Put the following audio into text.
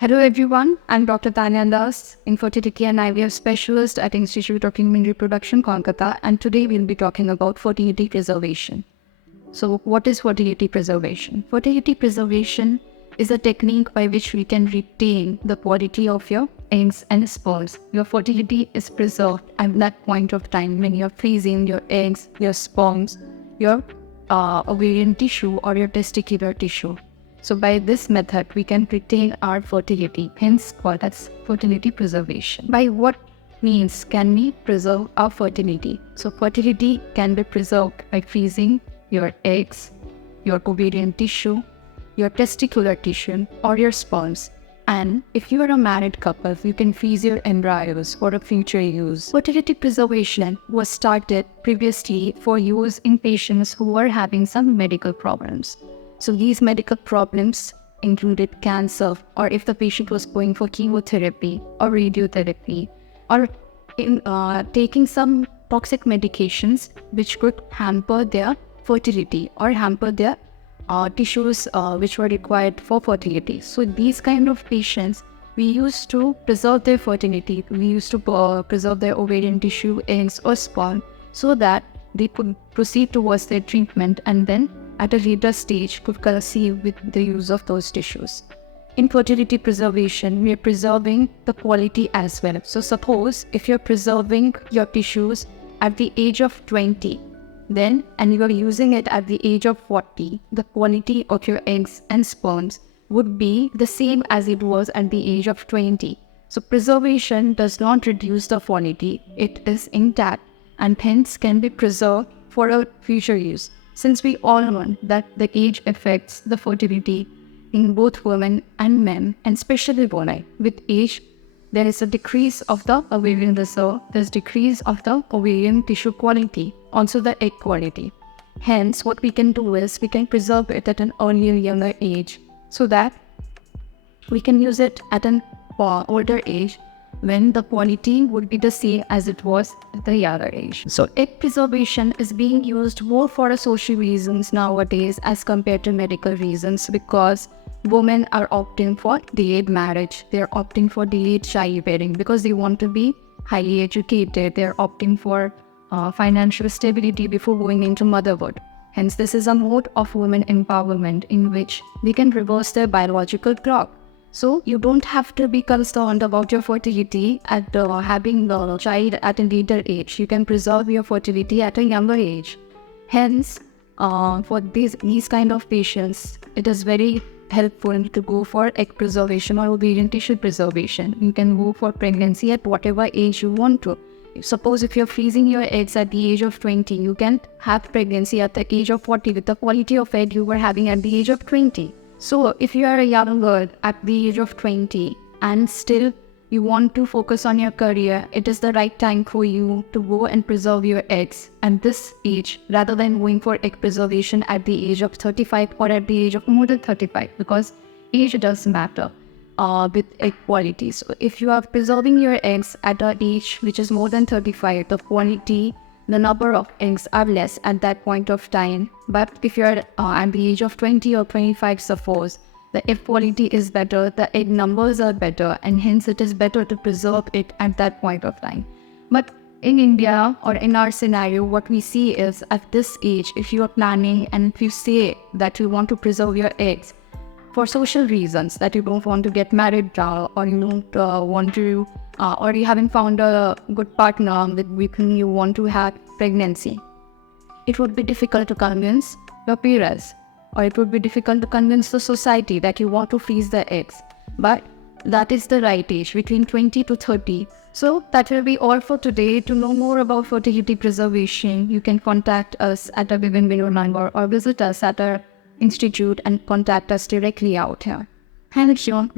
Hello everyone, I'm Dr. Tanya, infertility and IVF specialist at Institute of Human Reproduction, Kolkata, and today we'll be talking about fertility preservation. So what is fertility preservation? Fertility preservation is a technique by which we can retain the quality of your eggs and sperms. Your fertility is preserved at that point of time when you're freezing your eggs, your sperms, your ovarian tissue or your testicular tissue. So by this method, we can retain our fertility, hence called as fertility preservation. By what means can we preserve our fertility? So fertility can be preserved by freezing your eggs, your ovarian tissue, your testicular tissue, or your sperms. And if you are a married couple, you can freeze your embryos for a future use. Fertility preservation was started previously for use in patients who were having some medical problems. So these medical problems included cancer, or if the patient was going for chemotherapy or radiotherapy, or in taking some toxic medications which could hamper their fertility or hamper their tissues which were required for fertility. So these kind of patients, we used to preserve their fertility. We used to preserve their ovarian tissue, eggs or sperm so that they could proceed towards their treatment and then at a later stage could conceive with the use of those tissues. In fertility preservation, we are preserving the quality as well. So suppose if you're preserving your tissues at the age of 20, and you are using it at the age of 40, the quality of your eggs and sperms would be the same as it was at the age of 20. So preservation does not reduce the quality, it is intact and hence can be preserved for a future use. Since we all know that the age affects the fertility in both women and men, and especially women, with age, there is a decrease of the ovarian reserve, there's decrease of the ovarian tissue quality, also the egg quality. Hence, what we can do is we can preserve it at an earlier, younger age, so that we can use it at an older age when the quality would be the same as it was at the younger age. So egg preservation is being used more for social reasons nowadays as compared to medical reasons, because women are opting for delayed marriage. They're opting for delayed childbearing because they want to be highly educated. They're opting for financial stability before going into motherhood. Hence, this is a mode of women empowerment in which they can reverse their biological clock. So you don't have to be concerned about your fertility at having a child at a later age. You can preserve your fertility at a younger age. Hence, for these kind of patients, it is very helpful to go for egg preservation or ovarian tissue preservation. You can go for pregnancy at whatever age you want to. Suppose if you're freezing your eggs at the age of 20, you can have pregnancy at the age of 40 with the quality of egg you were having at the age of 20. So if you are a young girl at the age of 20 and still you want to focus on your career, it is the right time for you to go and preserve your eggs at this age rather than going for egg preservation at the age of 35 or at the age of more than 35, because age does matter with egg quality. So if you are preserving your eggs at an age which is more than 35, the quality, the number of eggs are less at that point of time. But if you're at the age of 20 or 25, suppose, the egg quality is better, the egg numbers are better, and hence it is better to preserve it at that point of time. But in India or in our scenario, what we see is at this age, if you are planning and if you say that you want to preserve your eggs for social reasons, that you don't want to get married now, or you don't want to or you haven't found a good partner with whom you want to have pregnancy, it would be difficult to convince your parents, or it would be difficult to convince the society that you want to freeze the eggs. But that is the right age, between 20 to 30. So that will be all for today. To know more about fertility preservation, you can contact us at a given below number or visit us at our institute and contact us directly out here. Thank you.